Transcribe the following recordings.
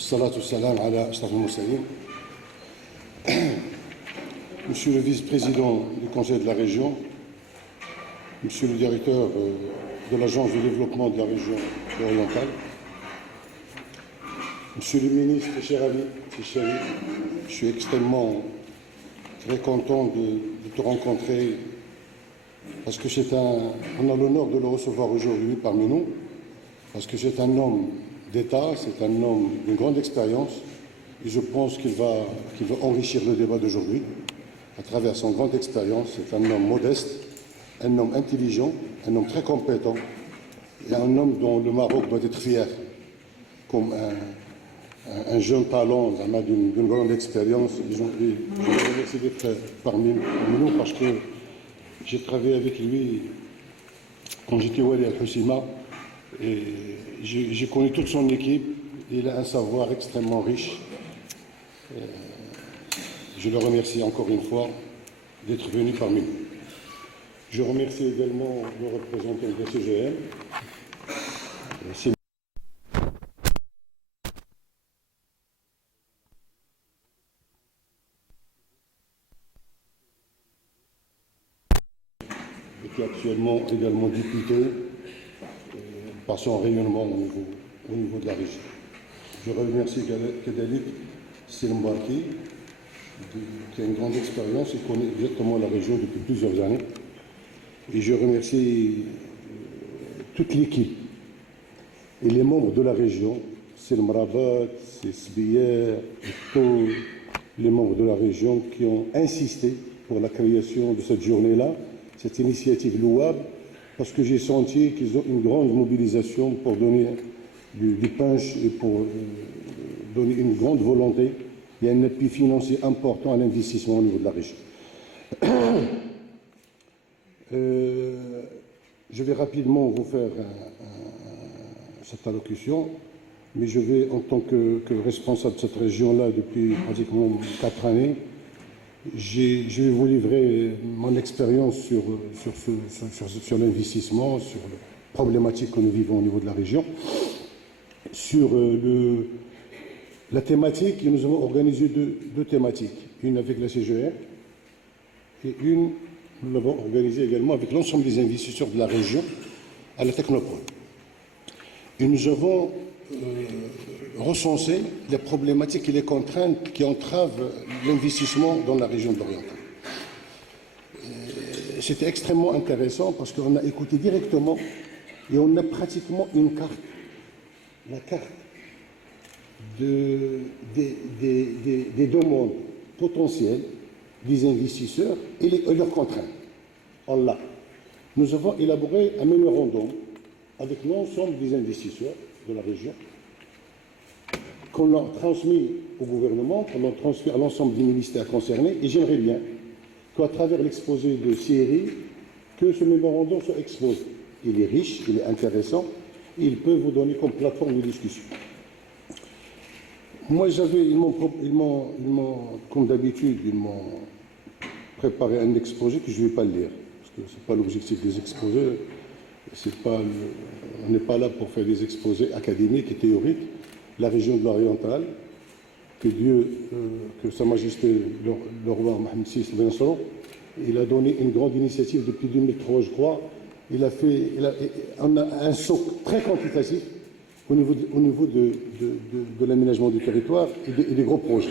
والصلاة والسلام على أشرف المرسلين. Monsieur le vice-président du Conseil de la région, Monsieur le directeur de l'Agence de développement de la région orientale, Monsieur le ministre, cher ami, je suis extrêmement très content de te rencontrer parce que on a l'honneur de le recevoir aujourd'hui parmi nous, parce que c'est un homme d'État, c'est un homme d'une grande expérience et je pense qu'il va enrichir le débat d'aujourd'hui à travers son grande expérience. C'est un homme modeste, un homme intelligent, un homme très compétent et un homme dont le Maroc doit être fier comme un jeune talent d'une grande expérience. Je vous remercie d'être parmi nous parce que j'ai travaillé avec lui quand j'étais Wali Al-Husima et j'ai connu toute son équipe. Il a un savoir extrêmement riche. Je le remercie encore une fois d'être venu parmi nous. Je remercie également le représentant de la CGM. Qui est actuellement également député par son rayonnement au niveau de la région. Je remercie Kedalik Silmbarki, qui a une grande expérience et connaît exactement la région depuis plusieurs années. Et je remercie toute l'équipe et les membres de la région, Silmrabat, Sbier, tous les membres de la région qui ont insisté pour la création de cette journée-là, cette initiative louable, parce que j'ai senti qu'ils ont une grande mobilisation pour donner du punch et pour donner une grande volonté et un appui financier important à l'investissement au niveau de la région. Je vais rapidement vous faire cette allocution, mais je vais, en tant que responsable de cette région-là depuis pratiquement 4 années, je vais vous livrer mon expérience sur l'investissement, sur les problématiques que nous vivons au niveau de la région, sur la thématique. Nous avons organisé deux thématiques, une avec la CGR et une, nous l'avons organisée également avec l'ensemble des investisseurs de la région à la Technopole. Et nous avons recensé les problématiques et les contraintes qui entravent l'investissement dans la région de l'Oriental. C'était extrêmement intéressant parce qu'on a écouté directement et on a pratiquement une carte, la carte des demandes potentielles des investisseurs et leurs contraintes. On l'a. Nous avons élaboré un mémorandum avec l'ensemble des investisseurs de la région, qu'on l'a transmis au gouvernement, qu'on l'a transmis à l'ensemble des ministères concernés, et j'aimerais bien qu'à travers l'exposé de Thierry, que ce mémorandum soit exposé. Il est riche, il est intéressant, et il peut vous donner comme plateforme de discussion. Moi, ils m'ont, comme d'habitude, ils m'ont préparé un exposé que je ne vais pas le lire, parce que ce n'est pas l'objectif des exposés. On n'est pas là pour faire des exposés académiques et théoriques. La région de l'Oriental, que Dieu, que Sa Majesté le roi Mohamed VI, il a donné une grande initiative depuis 2003, je crois. On a un saut très quantitatif au niveau de l'aménagement du territoire et des gros projets.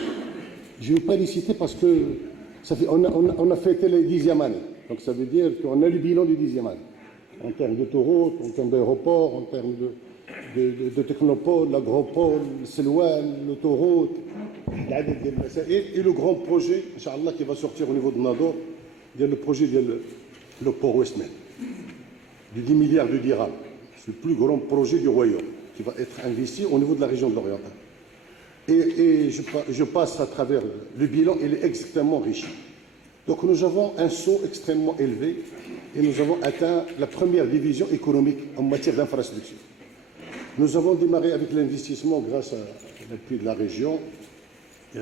Je ne vais pas les citer parce que on a fêté les 10e année. Donc ça veut dire qu'on a le bilan du 10e année. En termes d'autoroute, en termes d'aéroport, en termes de technopole, l'agropole, le Selouane, l'autoroute, et le grand projet, Inch'Allah, qui va sortir au niveau de Nador, il y a le projet le port Ouest Med, de 10 milliards de dirhams. C'est le plus grand projet du royaume qui va être investi au niveau de la région de l'Oriental. Et je passe à travers le bilan, il est extrêmement riche. Donc nous avons un saut extrêmement élevé et nous avons atteint la première division économique en matière d'infrastructure. Nous avons démarré avec l'investissement grâce à l'appui de la région et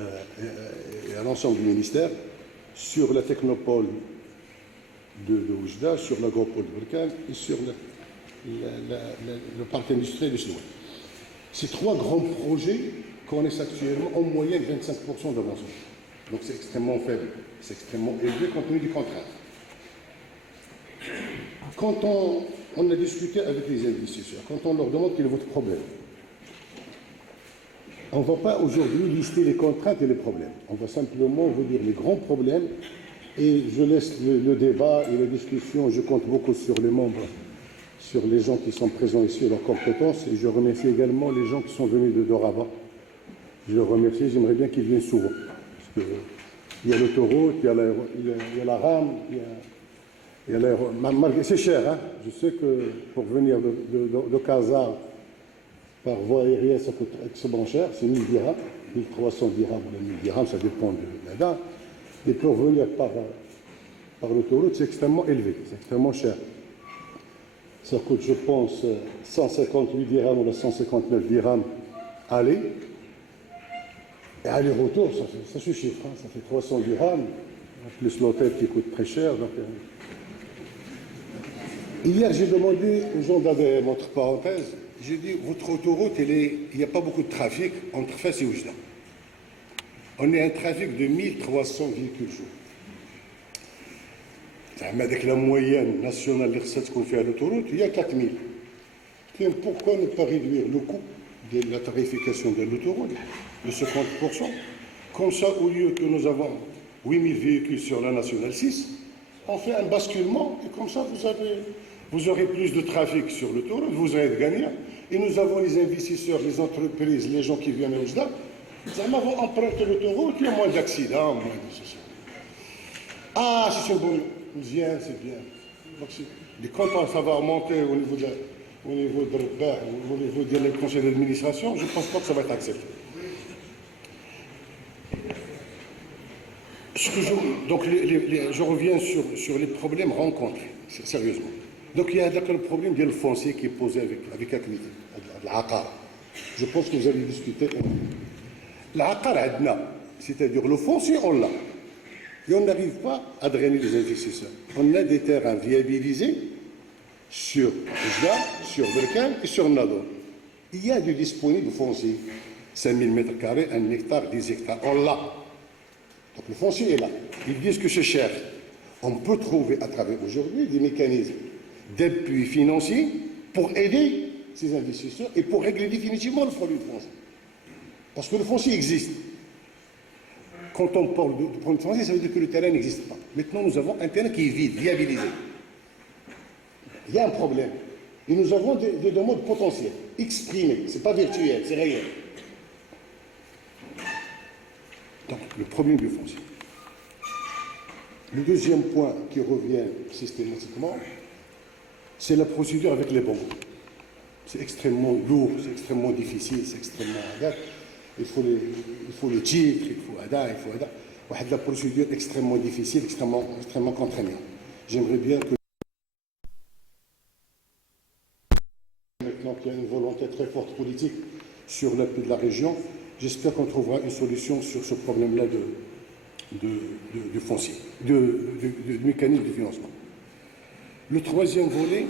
à l'ensemble du ministère sur la technopole de Oujda, sur l'agropole de Volcan et sur le parc industriel de Selouane. Ces 3 grands projets connaissent actuellement en moyenne 25% d'avancement. Donc c'est extrêmement faible, c'est extrêmement élevé compte tenu des contraintes. Quand on a discuté avec les investisseurs, quand on leur demande quel est votre problème, on ne va pas aujourd'hui lister les contraintes et les problèmes. On va simplement vous dire les grands problèmes et je laisse le débat et la discussion. Je compte beaucoup sur les membres, sur les gens qui sont présents ici et leurs compétences. Et je remercie également les gens qui sont venus de Rabat. Je les remercie, j'aimerais bien qu'ils viennent souvent. Parce que il y a l'autoroute, il y a la rame, il y a l'aéroport. C'est cher, hein. Je sais que pour venir de Casa par voie aérienne, ça coûte extrêmement cher, c'est 1000 dirhams, 1300 dirhams ou 1000 dirhams, ça dépend de la date. Et pour venir par l'autoroute, c'est extrêmement élevé, c'est extrêmement cher. Ça coûte, je pense, 158 dirhams ou 159 dirhams aller. Et aller-retour, ça se chiffre, hein, ça fait 300 dirhams, plus l'hôtel qui coûte très cher. Donc, Hier, j'ai demandé aux gens d'ADM, entre parenthèses, j'ai dit, votre autoroute, il n'y a pas beaucoup de trafic entre Fès et Oujda. On est un trafic de 1300 véhicules jour. Avec la moyenne nationale des recettes qu'on fait à l'autoroute, il y a 4000. Pourquoi ne pas réduire le coût de la tarification de l'autoroute de 50%? Comme ça, au lieu que nous avons 8000 véhicules sur la nationale 6, on fait un basculement et comme ça, vous aurez plus de trafic sur l'autoroute, vous allez être gagnant. Et nous avons les investisseurs, les entreprises, les gens qui viennent à Oujda, ils vont emprunter l'autoroute, il y a moins d'accidents, moins de ceci. Ah, c'est une bonne viens, c'est bien. Donc, quand ça va remonter au niveau au niveau du conseil d'administration, je ne pense pas que ça va être accepté. Donc, je reviens sur les problèmes rencontrés, sérieusement. Donc, il y a le problème du foncier qui est posé avec Acuité, l'Aqar. Je pense que vous avez discuté. L'Aqar, c'est-à-dire le foncier, on l'a. Et on n'arrive pas à drainer les investisseurs. On a des terrains viabilisés sur Oujda, sur Berkane et sur Nador. Il y a du disponible foncier. 5000 mètres carrés, 1 hectare, 10 hectares. On l'a. Donc le foncier est là. Ils disent que c'est cher. On peut trouver à travers aujourd'hui des mécanismes d'appui financier pour aider ces investisseurs et pour régler définitivement le problème foncier. Parce que le foncier existe. Quand on parle de problème foncier, ça veut dire que le terrain n'existe pas. Maintenant, nous avons un terrain qui est vide, viabilisé. Il y a un problème. Et nous avons des demandes potentielles, exprimées. Ce n'est pas virtuel, c'est réel. Donc, le problème du foncier. Le deuxième point qui revient systématiquement, c'est la procédure avec les banques. C'est extrêmement lourd, c'est extrêmement difficile, c'est extrêmement agréable. Il faut le titre, il faut ADA. La procédure extrêmement difficile, extrêmement contraignante. J'aimerais bien que maintenant qu'il y a une volonté très forte politique sur l'appui de la région, j'espère qu'on trouvera une solution sur ce problème-là du foncier, du mécanisme de financement. Le troisième volet,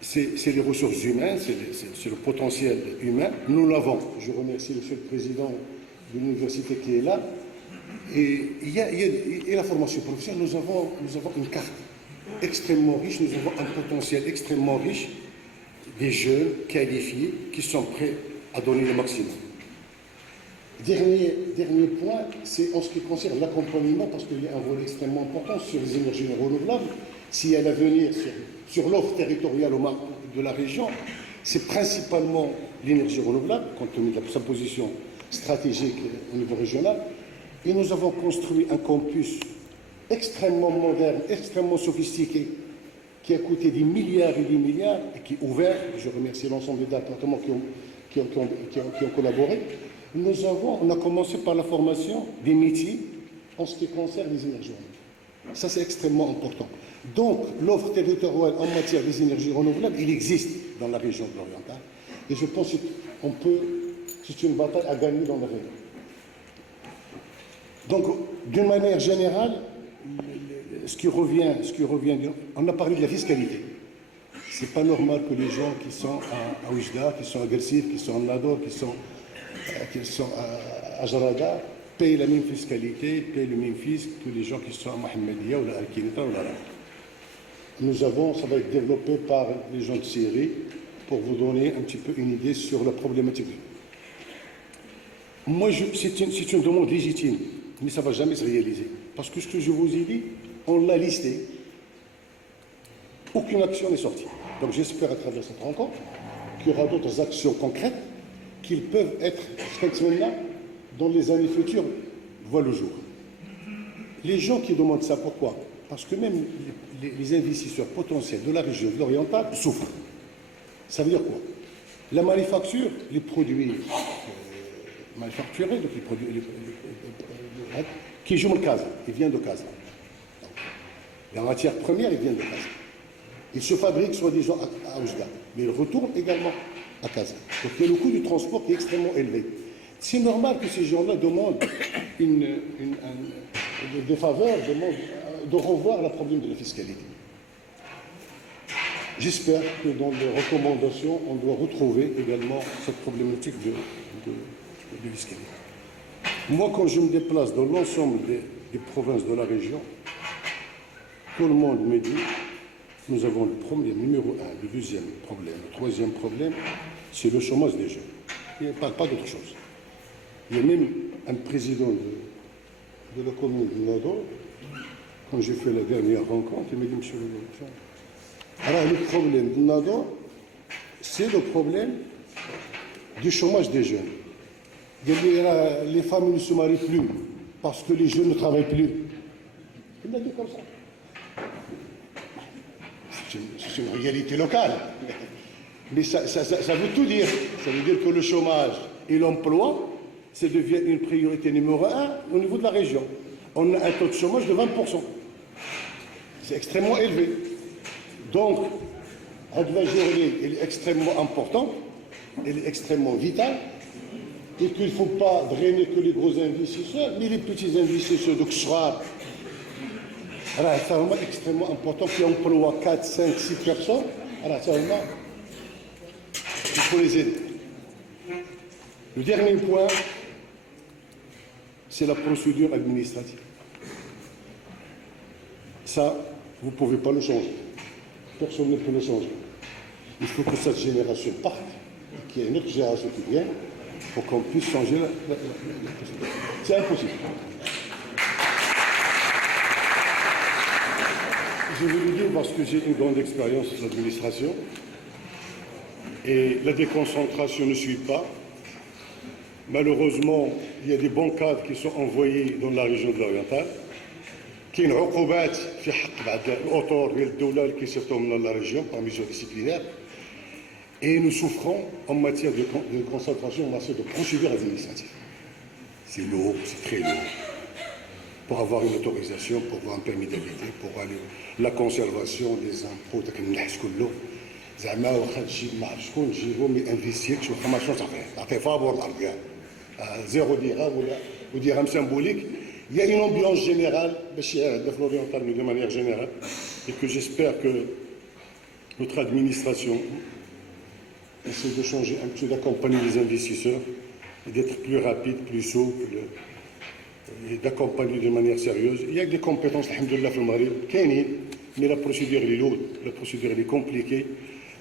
c'est les ressources humaines, c'est le potentiel humain. Nous l'avons. Je remercie Monsieur le Président de l'université qui est là. Et la formation professionnelle, nous avons une carte extrêmement riche, nous avons un potentiel extrêmement riche des jeunes qualifiés qui sont prêts à donner le maximum. Dernier point, c'est en ce qui concerne l'accompagnement, parce qu'il y a un volet extrêmement important sur les énergies renouvelables. S'il y a l'avenir sur l'offre territoriale de la région, c'est principalement l'énergie renouvelable, compte tenu de sa position stratégique au niveau régional. Et nous avons construit un campus extrêmement moderne, extrêmement sophistiqué, qui a coûté des milliards et des milliards, et qui est ouvert. Je remercie l'ensemble des départements qui ont collaboré. On a commencé par la formation des métiers en ce qui concerne les énergies renouvelables. Ça, c'est extrêmement important. Donc, l'offre territoriale en matière des énergies renouvelables, il existe dans la région de l'Oriental. Et je pense que c'est une bataille à gagner dans la région. Donc, d'une manière générale, ce qui revient, on a parlé de la fiscalité. C'est pas normal que les gens qui sont à Oujda, qui sont agressifs, qui sont en Nador, qui sont qui sont à Jarada payent la même fiscalité, payent le même fisc que les gens qui sont à Mohammedia ou à Al-Kinita ou à la. Nous avons, ça va être développé par les gens de Syrie pour vous donner un petit peu une idée sur la problématique. Moi, c'est une demande légitime, mais ça ne va jamais se réaliser. Parce que ce que je vous ai dit, on l'a listé. Aucune action n'est sortie. Donc j'espère à travers cette rencontre qu'il y aura d'autres actions concrètes qui peuvent être, maintenant, dans les années futures, voient le jour. Les gens qui demandent ça, pourquoi? Parce que même les investisseurs potentiels de la région de l'oriental souffrent. Ça veut dire quoi? La manufacture, les produits manufacturés, donc les produits qui jouent le Casa, ils viennent de Casa. La matière première, ils viennent de Casa. Ils se fabriquent soi-disant à Oujda, mais ils retournent également à Casa. Donc il y a le coût du transport qui est extrêmement élevé. C'est normal que ces gens-là demandent des faveurs, demandent de revoir le problème de la fiscalité. J'espère que dans les recommandations, on doit retrouver également cette problématique de fiscalité. Moi, quand je me déplace dans l'ensemble des provinces de la région, tout le monde me dit, nous avons le premier, numéro un, le deuxième problème, le troisième problème, c'est le chômage des jeunes. Il ne parle pas d'autre chose. Il y a même un président de la commune de Nador, quand j'ai fait la dernière rencontre, il m'a dit, monsieur le président, alors le problème de Nador, c'est le problème du chômage des jeunes. Les femmes ne se marient plus parce que les jeunes ne travaillent plus. Il m'a dit comme ça. C'est une réalité locale. Mais ça veut tout dire. Ça veut dire que le chômage et l'emploi, ça devient une priorité numéro un au niveau de la région. On a un taux de chômage de 20%. C'est extrêmement élevé. Donc, la journée, elle est extrêmement importante, elle est extrêmement vitale, et qu'il ne faut pas drainer que les gros investisseurs, mais les petits investisseurs de Kshrar. Alors, c'est vraiment extrêmement important qui emploient 4, 5, 6 personnes. Alors, c'est vraiment, il faut les aider. Le dernier point, c'est la procédure administrative. Ça, vous ne pouvez pas le changer. Personne ne peut le changer. Il faut que cette génération parte, qu'il y ait une autre génération qui vienne, pour qu'on puisse changer la procédure. C'est impossible. Je vais le dire parce que j'ai une grande expérience de l'administration et la déconcentration ne suit pas. Malheureusement, il y a des bons cadres qui sont envoyés dans la région de l'Oriental. كاين عقوبات في حق بعض الاطر ديال الدوله اللي كيصيفطوا من لا ريجيون par mesure disciplinaire. Et nous souffrons en matière de concentration, en matière de procédure administrative. C'est lourd, c'est très lourd. Pour avoir une autorisation, pour avoir un permis d'habiter, pour aller la conservation des impôts, داك النحس كله زعما واخا تجيب ما عرف شكون تجيبو مي انفيستيك شوف ما شنو تعطيه فابور الارض كاع زيرو درهم ou dirham symbolique. Il y a une ambiance générale, de l'oriental, mais de manière générale, et que j'espère que notre administration essaie de changer un petit peu, d'accompagner les investisseurs, et d'être plus rapide, plus souple, et d'accompagner de manière sérieuse. Il y a des compétences, alhamdoulilah, في المغرب, mais la procédure est lourde, la procédure est compliquée.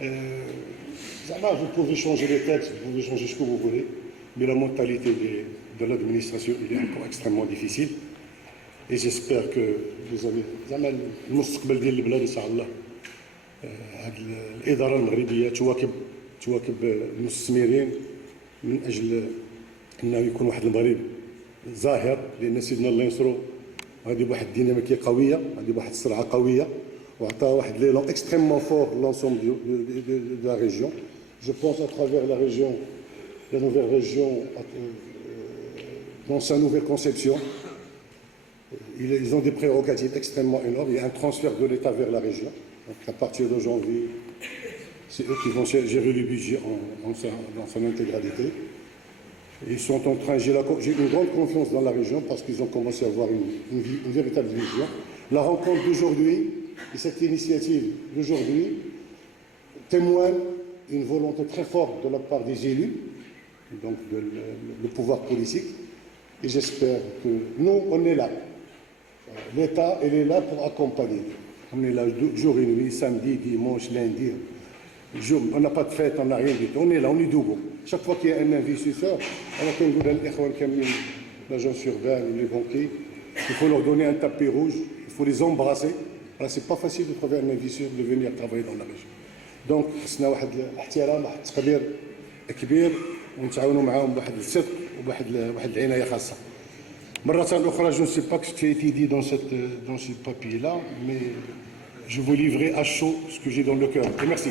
Vous pouvez changer les textes, vous pouvez changer ce que vous voulez, mais la mentalité de l'administration est encore extrêmement difficile. Et j'espère que vous avez المستقبل ديال البلاد ان شاء الله هذه الاداره المغربيه تواكب المستثمرين من اجل انه يكون واحد المغرب ظاهر، لان سيدنا الله ينصرو غادي بواحد الديناميكيه قويه، غادي بواحد السرعه قويه، وعطى واحد ليلون اكستريممون فور l'ensemble de la région. Je pense à travers la région, la nouvelle région, dans sa nouvelle conception, ils ont des prérogatives extrêmement énormes. Il y a un transfert de l'État vers la région. Donc à partir de janvier, c'est eux qui vont gérer le budget dans son intégralité. Ils sont en train, j'ai une grande confiance dans la région parce qu'ils ont commencé à avoir une véritable vision. La rencontre d'aujourd'hui et cette initiative d'aujourd'hui témoigne une volonté très forte de la part des élus donc le pouvoir politique. Et j'espère que nous, on est là. L'État, il est là pour accompagner. On est là jour et nuit, samedi, dimanche, lundi. On n'a pas de fête, on n'a rien du tout. On est là, on est debout. Chaque fois qu'il y a un investisseur, on a l'agence urbaine, les banquiers, il faut leur donner un tapis rouge, il faut les embrasser. Ce n'est pas facile de trouver un investisseur de venir travailler dans la région. Donc, c'est un احترام واحد التقدير كبير ونتعاونوا معاهم بواحد الصدق وبواحد العنايه خاصه. مرة أخرى, je ne sais pas ce qui a été dit dans ce papier-là, mais je vous livrerai à chaud ce que j'ai dans le cœur. Et merci.